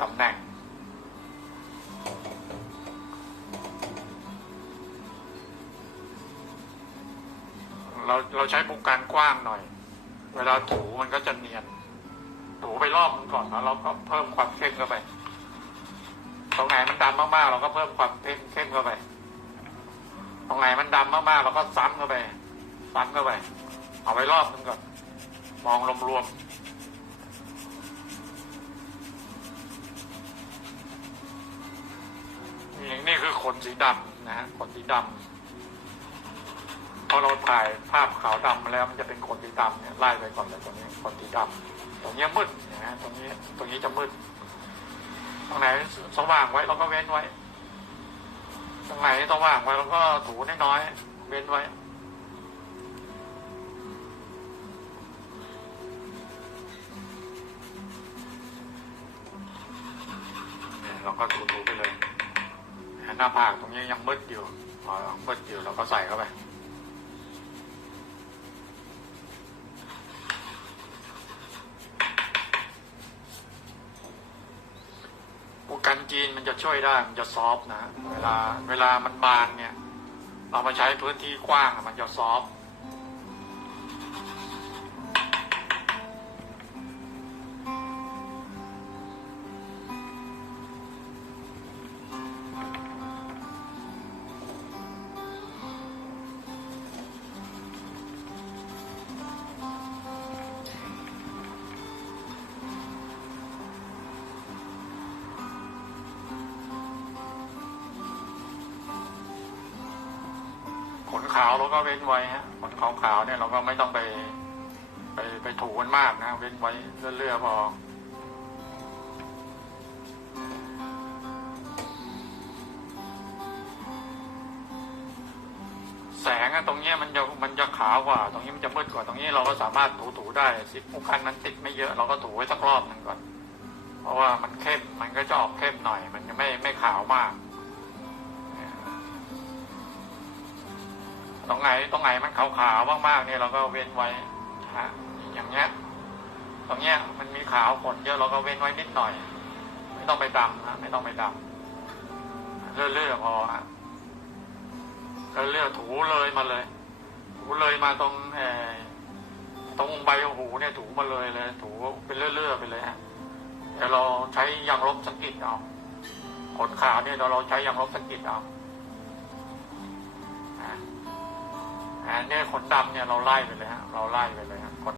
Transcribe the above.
ตำแหน่ง เราเราใช้บุกการกว้างหน่อย เวลาถูมันก็จะเนียน ถูไปรอบนึงก่อนแล้วเราก็เพิ่มความเข้มเข้าไป ตรงไหนมันดำมากๆเราก็เพิ่มความเข้มเข้มเข้าไป ตรงไหนมันดำมากๆเราก็ซ้ำเข้าไป ซ้ำเข้าไป เอาไว้รอบนึงก่อน มองรวมๆนี่นี่คือ ขนสีดำนะฮะขนสีดำพอเราถ่ายภาพขาวดำมาแล้วมันจะเป็นขนสีดำเนี่ยไล่ไปก่อนเลยตรงนี้ขนสีดำตรงนี้มืดนะฮะตรงนี้ตรงนี้จะมืดตรงไหนสว่างไว้เราก็เว้นไว้ ตรงไหนสว่างไว้เราก็ถูน้อยๆเว้นไว้เราก็ถูๆไป หน้าผากตรงนี้ยังมืดอยู่พอมืดอยู่เราก็ใส่เข้าไปปูกันจีนมันจะช่วยได้ มันจะซอฟนะ เวลาเวลามันบางเนี่ย เรามาใช้พื้นที่กว้างมันจะซอฟ ขนขาวเราก็เว้นไว้ฮะขนขาวขาวๆเนี่ยเราก็ไม่ต้องไป ไปไปถูมันมากนะเว้นไว้เรื่อยๆพอแสงอะตรงเนี้ยมันจะมันจะขาวกว่า ตรงนี้มันจะมืดกว่าตรงนี้เราก็สามารถถูๆได้สิมุกันมันติดไม่เยอะเราก็ถูไว้สักรอบหนึ่งก่อน เพราะว่ามันเข้มมันก็จะออกเข้มหน่อย มันจะไม่ไม่ขาวมาก ตรงไหนตรงไหนมันขาวๆมากๆเนี่ยเราก็เว้นไว้ฮะอย่างเงี้ย ตรงเนี้ยมันมีขาวขนเยอะเราก็เว้นไว้นิดหน่อย ไม่ต้องไปดำนะไม่ต้องไปดำเลื่อยๆพอฮะเลื่อยๆถูเลยมาเลย ถูเลยมาตรงเอตรงใบหูเนี่ยถูมาเลยเลย ถูเป็นเลื่อยๆไปเลยฮะเดี๋ยวเราใช้ยางลบสกิดเอาขนขาวเนี่ยเราเราใช้ยางลบสกิดเอา เนี่ยขนดำเนี่ยเราไล่ไปเลยฮะเราไล่ไปเลยฮะ